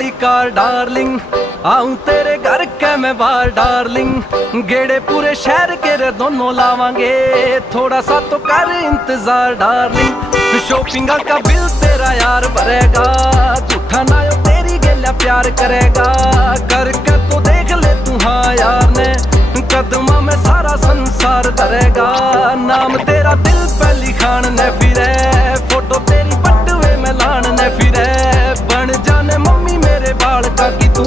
काली car darling, आऊं तेरे घर के मैं बाहर डार्लिंग। गेड़े पूरे शहर के रे दोनों लावांगे, थोड़ा सा तो कर इंतजार डार्लिंग। शॉपिंग का बिल तेरा यार भरेगा, झूठा ना यो तेरी गेल्या प्यार करेगा। करके तो देख ले तू हाँ यार ने, कदमा में सारा संसार धरेगा। नाम तेरा दिल पे लिखान ने फिरे, फोटो तेरी बटवे में लान ने फिरे। बन जाने मम्मी मेरे बाल का की तू,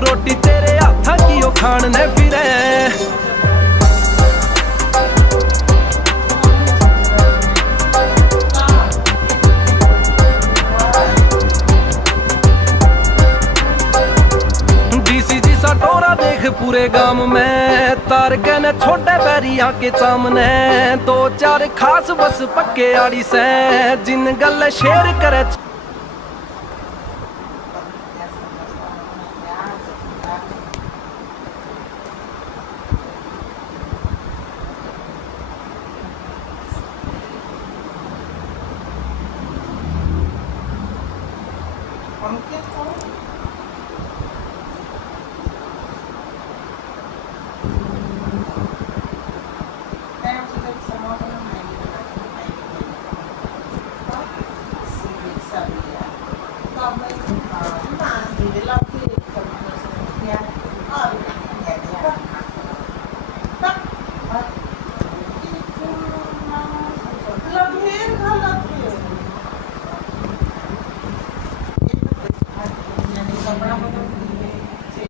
रोटी तेरे हाथा की ओ खान ने फिरे। टोरा देख पूरे गांव में, तार के ने छोटे बैरिया के सामने। दो चार खास बस पक्के आड़ी से, जिन गल शेर करे। Còn tiếp thôi.